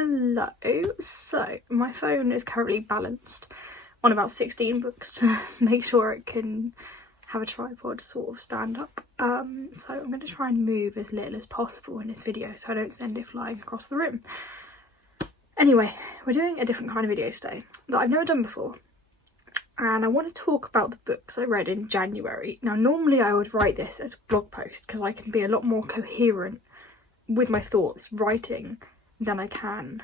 Hello. So my phone is currently balanced on about 16 books to make sure it can have a tripod sort of stand up. So I'm going to try and move as little as possible in this video so I don't send it flying across the room. Anyway, we're doing a different kind of video today that I've never done before. And I want to talk about the books I read in January. Now normally I would write this as a blog post because I can be a lot more coherent with my thoughts writing than I can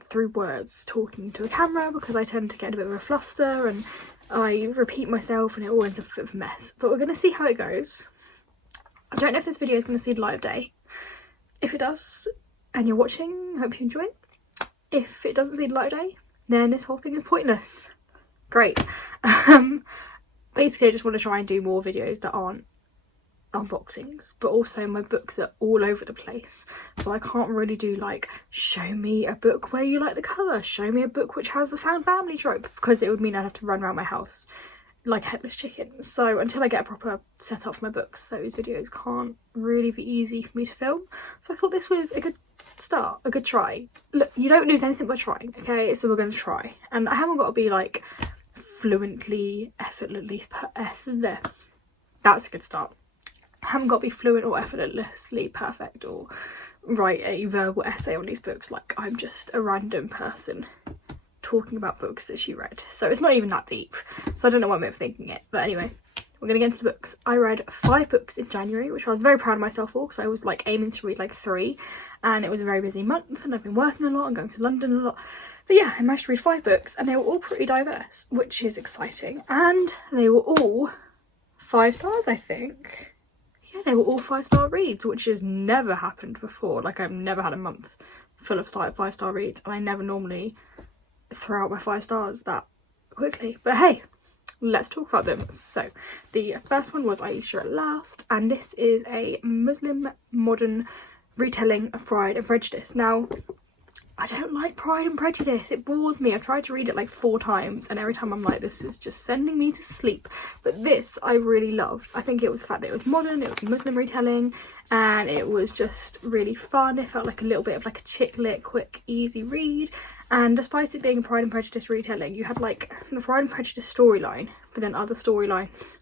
through words talking to a camera, because I tend to get a bit of a fluster and I repeat myself and it all ends up a bit of a mess. But we're going to see how it goes. I don't know if this video is going to see the light of day. If it does and you're watching, I hope you enjoy it. If it doesn't see the light of day, then this whole thing is pointless. Great. Basically I just want to try and do more videos that aren't unboxings, but also my books are all over the place, so I can't really do like show me a book where you like the cover, show me a book which has the found family trope, because it would mean I'd have to run around my house like a headless chicken. So until I get a proper setup for my books, those videos can't really be easy for me to film. So I thought this was a good start, a good try. Look, you don't lose anything by trying, okay? So we're going to try, and I haven't got to be like fluently, effortlessly there. That's a good start. I haven't got to be fluent or effortlessly perfect or write a verbal essay on these books like I'm just a random person talking about books that she read. So it's not even that deep. So I don't know why I'm overthinking it. But anyway, we're going to get into the books. I read 5 books in January, which I was very proud of myself for, because I was like aiming to read like 3. And it was a very busy month and I've been working a lot and going to London a lot. But yeah, I managed to read 5 books and they were all pretty diverse, which is exciting. And they were all 5 stars, I think. Yeah, they were all 5-star reads, which has never happened before. Like, I've never had a month full of 5-star reads, and I never normally throw out my 5 stars that quickly. But hey, let's talk about them. So, the first one was Aisha At Last, and this is a Muslim modern retelling of Pride and Prejudice. Now, I don't like Pride and Prejudice, it bores me. I've tried to read it like 4 times and every time I'm like, this is just sending me to sleep. But this I really loved. I think it was the fact that it was modern, it was a Muslim retelling, and it was just really fun. It felt like a little bit of like a chick lit, quick, easy read. And despite it being a Pride and Prejudice retelling, you had like the Pride and Prejudice storyline, but then other storylines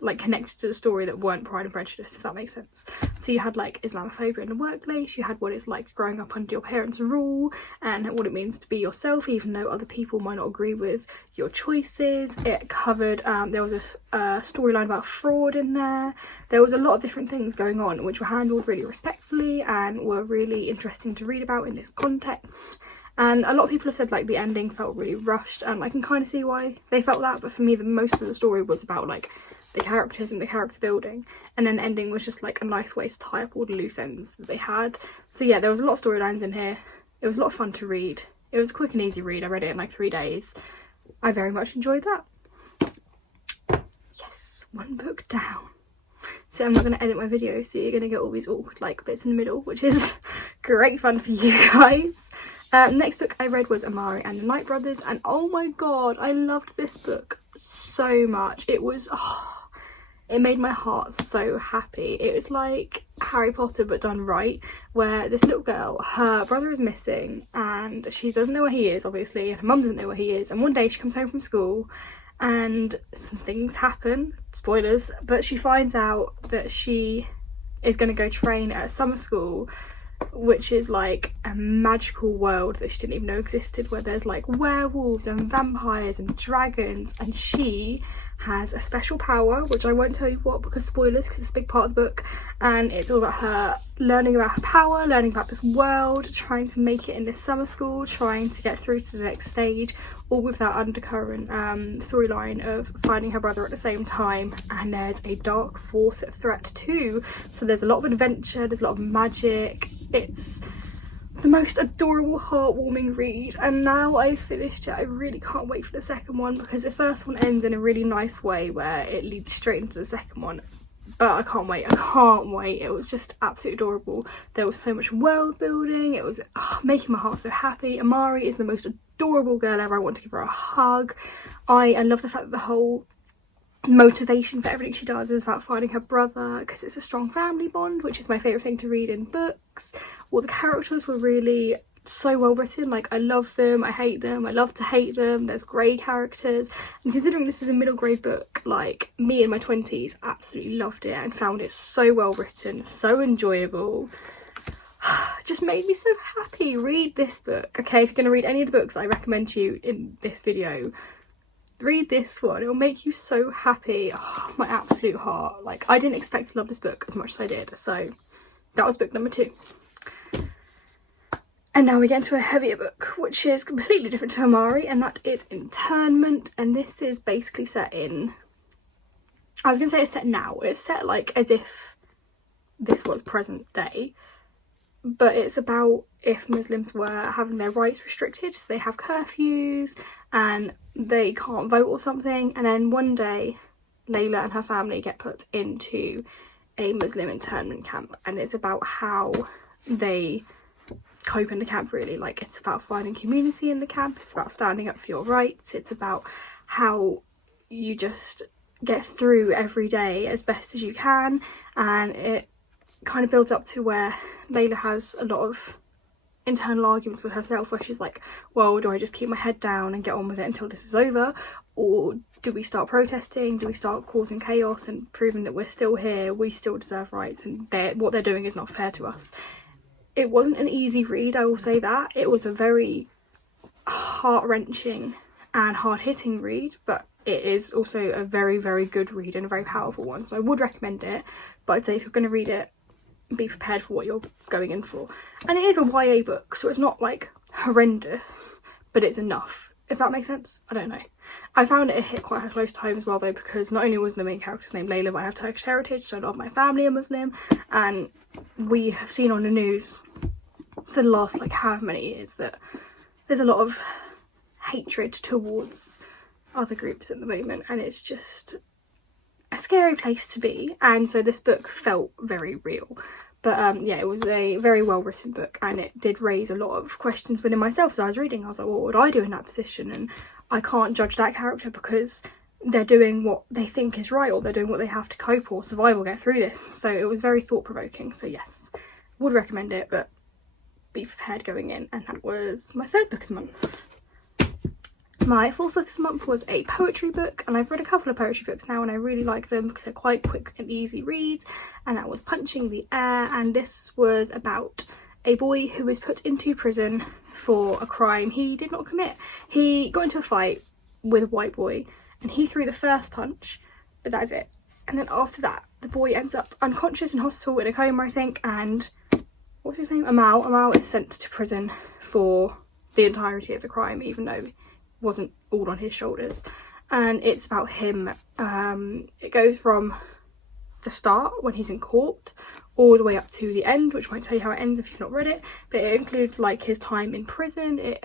like connected to the story that weren't Pride and Prejudice, if that makes sense. So you had like Islamophobia in the workplace, you had what it's like growing up under your parents' rule and what it means to be yourself even though other people might not agree with your choices. It covered, there was a storyline about fraud in there. There was a lot of different things going on which were handled really respectfully and were really interesting to read about in this context. And a lot of people have said like the ending felt really rushed, and I can kind of see why they felt that, but for me the most of the story was about like the characters and the character building, and then the ending was just like a nice way to tie up all the loose ends that they had. So yeah, there was a lot of storylines in here. It was a lot of fun to read. It was a quick and easy read. I read it in like 3 days. I very much enjoyed that. Yes, 1 book down. So I'm not going to edit my video, so you're going to get all these awkward like bits in the middle, which is great fun for you guys. Next book I read was Amari and the Night Brothers, and oh my god, I loved this book so much. It was, it made my heart so happy. It was like Harry Potter but done right, where this little girl, her brother is missing and she doesn't know where he is obviously, and her mum doesn't know where he is, and one day she comes home from school and some things happen, spoilers, but she finds out that she is going to go train at a summer school which is like a magical world that she didn't even know existed, where there's like werewolves and vampires and dragons, and she has a special power which I won't tell you what because spoilers, because it's a big part of the book, and it's all about her learning about her power, learning about this world, trying to make it in this summer school, trying to get through to the next stage, all with that undercurrent storyline of finding her brother at the same time. And there's a dark force threat too, so there's a lot of adventure, there's a lot of magic. It's the most adorable, heartwarming read, and now I've finished it, I really can't wait for the second one, because the first one ends in a really nice way where it leads straight into the second one. But I can't wait, it was just absolutely adorable. There was so much world building, it was making my heart so happy. Amari is the most adorable girl ever, I want to give her a hug. I love the fact that the whole motivation for everything she does is about finding her brother, because it's a strong family bond, which is my favourite thing to read in books. All the characters were really so well written. Like, I love them, I hate them, I love to hate them. There's grey characters, and considering this is a middle grade book, like, me in my 20s absolutely loved it and found it so well written, so enjoyable. Just made me so happy. Read this book, okay? If you're going to read any of the books I recommend to you in this video, read this one. It will make you so happy. Oh, my absolute heart. Like, I didn't expect to love this book as much as I did, so that was book number 2. And now we get into a heavier book, which is completely different to Amari, and that is Internment. And this is basically set in, I was going to say it's set now, it's set like as if this was present day, but it's about if Muslims were having their rights restricted, so they have curfews and they can't vote or something, and then one day Layla and her family get put into a Muslim internment camp, and it's about how they cope in the camp, really. Like, it's about finding community in the camp, it's about standing up for your rights, it's about how you just get through every day as best as you can, and it kind of builds up to where Layla has a lot of internal arguments with herself, where she's like, well, do I just keep my head down and get on with it until this is over, or do we start protesting, do we start causing chaos and proving that we're still here, we still deserve rights, and what they're doing is not fair to us. It wasn't an easy read, I will say that. It was a very heart-wrenching and hard-hitting read, but it is also a very, very good read and a very powerful one. So I would recommend it, but I'd say if you're going to read it, be prepared for what you're going in for. And it is a YA book, so it's not like horrendous, but it's enough, if that makes sense. I don't know. I found it hit quite close to home as well, though, because not only was the main character's name Layla, but I have Turkish heritage, so a lot of my family are Muslim, and we have seen on the news for the last like however many years that there's a lot of hatred towards other groups at the moment, and it's just a scary place to be. And so this book felt very real. But yeah, it was a very well written book, and it did raise a lot of questions within myself as I was reading. I was like, what would I do in that position? And I can't judge that character because they're doing what they think is right, or they're doing what they have to cope or survive or get through this. So it was very thought-provoking. So yes, would recommend it, but be prepared going in. And that was my 3rd book of the month. My 4th book of the month was a poetry book, and I've read a couple of poetry books now and I really like them because they're quite quick and easy reads, and that was Punching the Air. And this was about a boy who was put into prison for a crime he did not commit. He got into a fight with a white boy and he threw the first punch, but that is it. And then after that, the boy ends up unconscious in hospital in a coma, I think, and what's his name? Amal is sent to prison for the entirety of the crime, even though it wasn't all on his shoulders. And it's about him. It goes from the start when he's in court all the way up to the end, which won't tell you how it ends if you've not read it, but it includes like his time in prison. It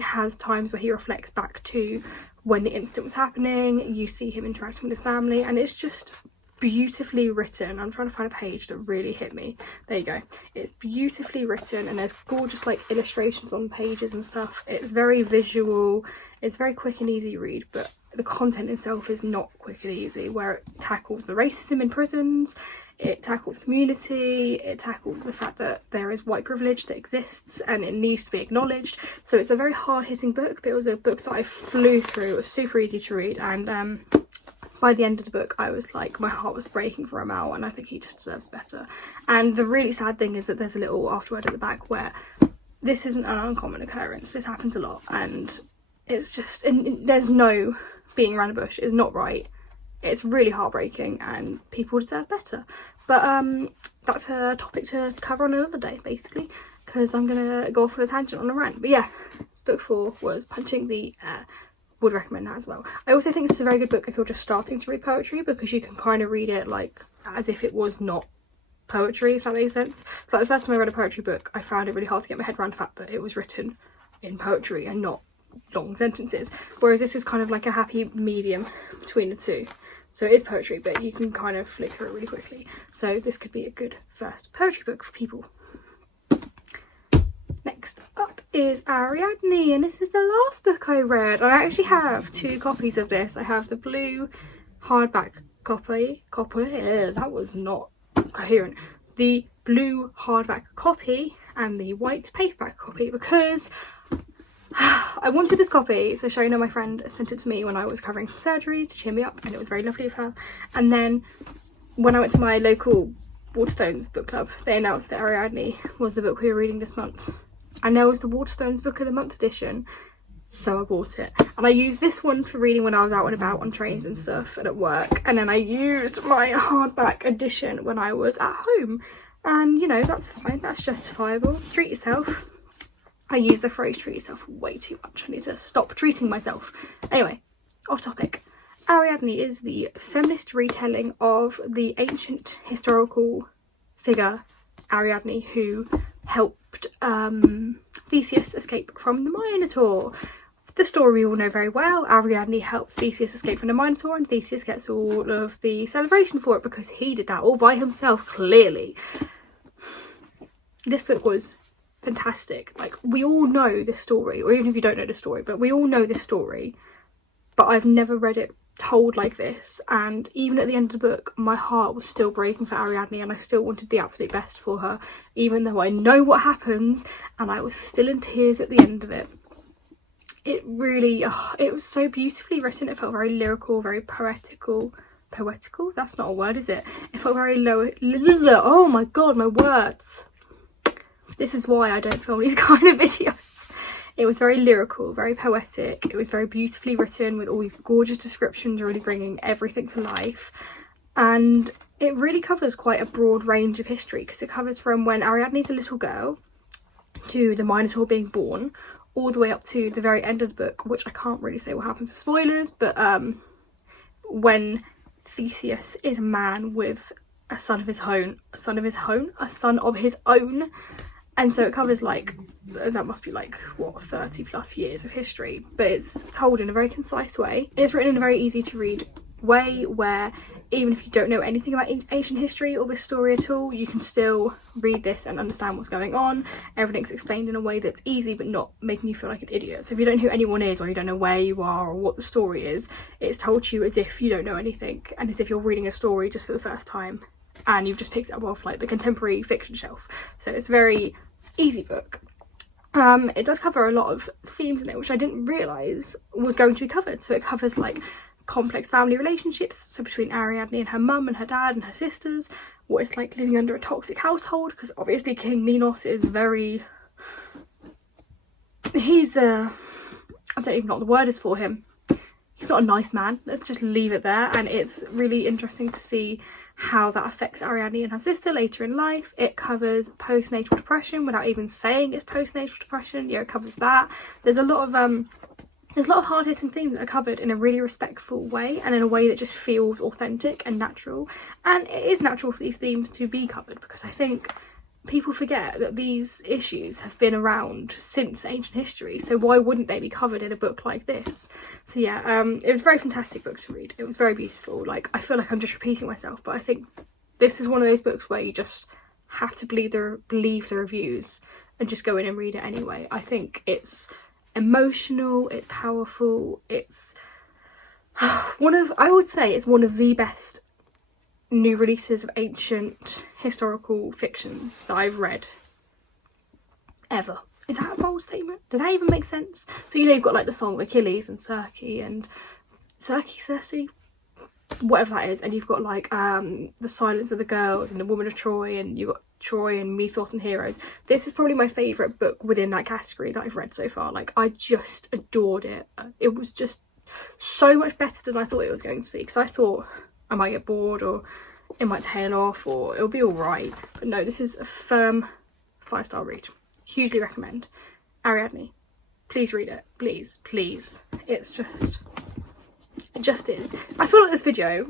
has times where he reflects back to when the incident was happening. You see him interacting with his family, and it's just beautifully written. I'm trying to find a page that really hit me. There you go. It's beautifully written, and there's gorgeous like illustrations on pages and stuff. It's very visual. It's very quick and easy read, but the content itself is not quick and easy, where it tackles the racism in prisons, it tackles community, it tackles the fact that there is white privilege that exists and it needs to be acknowledged. So it's a very hard-hitting book, but it was a book that I flew through. It was super easy to read, and by the end of the book I was like, my heart was breaking for Amal, and I think he just deserves better. And the really sad thing is that there's a little afterword at the back where this isn't an uncommon occurrence. This happens a lot, and it's just, and there's no being around the bush. It's not right. It's really heartbreaking, and people deserve better. But that's a topic to cover on another day, basically, because I'm gonna go off on a tangent on a rant. But yeah, book 4 was Punching the Air. Would recommend that as well. I also think this is a very good book if you're just starting to read poetry, because you can kind of read it like as if it was not poetry, if that makes sense. So like the first time I read a poetry book, I found it really hard to get my head around the fact that it was written in poetry and not long sentences, whereas this is kind of like a happy medium between the two. So it is poetry, but you can kind of flick through it really quickly. So this could be a good first poetry book for people. Next up is Ariadne, and this is the last book I read. I actually have 2 copies of this. I have the blue hardback copy. That was not coherent. The blue hardback copy, and the white paperback copy, because I wanted this copy. So Shona, my friend, sent it to me when I was recovering from surgery to cheer me up, and it was very lovely of her. And then when I went to my local Waterstones book club, they announced that Ariadne was the book we were reading this month, and there was the Waterstones Book of the Month edition, so I bought it. And I used this one for reading when I was out and about on trains and stuff and at work, and then I used my hardback edition when I was at home, and you know, that's fine, that's justifiable. Treat yourself. I use the phrase treat yourself way too much. I need to stop treating myself. Anyway, off topic. Ariadne is the feminist retelling of the ancient historical figure Ariadne, who helped Theseus escape from the Minotaur. The story we all know very well. Ariadne helps Theseus escape from the Minotaur, and Theseus gets all of the celebration for it because he did that all by himself, clearly. This book was fantastic. Like, we all know this story, or even if you don't know the story, but we all know this story, but I've never read it told like this. And even at the end of the book, my heart was still breaking for Ariadne, and I still wanted the absolute best for her, even though I know what happens, and I was still in tears at the end of it. It really, it was so beautifully written. It felt very lyrical, very poetical. Poetical? That's not a word, is it? It felt very low. Oh my god, my words. This is why I don't film these kind of videos. It was very lyrical, very poetic. It was very beautifully written with all these gorgeous descriptions, really bringing everything to life. And it really covers quite a broad range of history, because it covers from when Ariadne's a little girl to the Minotaur being born, all the way up to the very end of the book, which I can't really say what happens for spoilers, but when Theseus is a man with a son of his own, and so it covers, like, that must be like, what, 30 plus years of history, but it's told in a very concise way. It's written in a very easy to read way where even if you don't know anything about ancient history or this story at all, you can still read this and understand what's going on. Everything's explained in a way that's easy but not making you feel like an idiot. So if you don't know who anyone is, or you don't know where you are or what the story is, it's told to you as if you don't know anything, and as if you're reading a story just for the first time and you've just picked it up off like the contemporary fiction shelf. So it's a very easy book. It does cover a lot of themes in it which I didn't realise was going to be covered. So it covers like complex family relationships, so between Ariadne and her mum and her dad and her sisters, what it's like living under a toxic household, because obviously King Minos is very, he's I don't even know what the word is for him. He's not a nice man, let's just leave it there. And it's really interesting to see how that affects Ariadne and her sister later in life. It covers postnatal depression without even saying it's postnatal depression. Yeah, it covers that. There's a lot of hard-hitting themes that are covered in a really respectful way, and in a way that just feels authentic and natural. And it is natural for these themes to be covered, because I think people forget that these issues have been around since ancient history, so why wouldn't they be covered in a book like this? So yeah, it was a very fantastic book to read. It was very beautiful. Like, I feel like I'm just repeating myself, but I think this is one of those books where you just have to believe the reviews and just go in and read it anyway. I think it's emotional, it's powerful, it's I would say it's one of the best new releases of ancient historical fictions that I've read ever. Is that a bold statement? Does that even make sense? So, you know, you've got like the Song of Achilles and Circe, whatever that is, and you've got like the Silence of the Girls and the Woman of Troy, and you've got Troy and Mythos and Heroes. This is probably my favourite book within that category that I've read so far. Like, I just adored it. It was just so much better than I thought it was going to be, because I thought I might get bored, or it might tail off, or it'll be alright. But no, this is a firm 5-star read. Hugely recommend. Ariadne, please read it. Please, please. It just is. I feel like this video,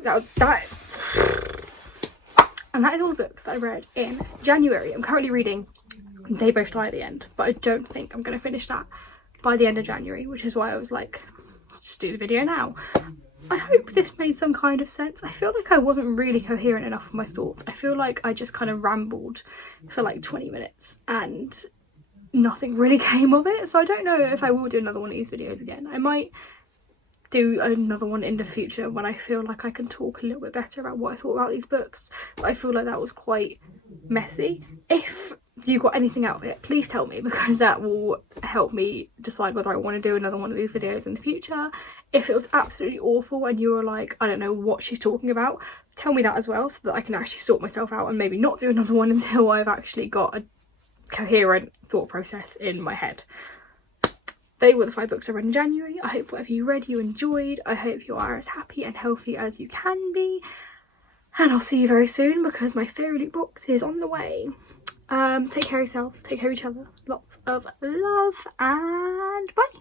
and that is all the books that I read in January. I'm currently reading They Both Die at the End, but I don't think I'm going to finish that by the end of January, which is why I was like, just do the video now. I hope this made some kind of sense. I feel like I wasn't really coherent enough with my thoughts. I feel like I just kind of rambled for like 20 minutes and nothing really came of it. So I don't know if I will do another one of these videos again. I might do another one in the future when I feel like I can talk a little bit better about what I thought about these books. But I feel like that was quite messy. If you got anything out of it? Please tell me, because that will help me decide whether I want to do another one of these videos in the future. If it was absolutely awful and you were like, I don't know what she's talking about, tell me that as well, so that I can actually sort myself out and maybe not do another one until I've actually got a coherent thought process in my head. They were the 5 books I read in January. I hope whatever you read you enjoyed. I hope you are as happy and healthy as you can be. And I'll see you very soon, because my fairy loot box is on the way. Take care of yourselves, take care of each other. Lots of love, and bye.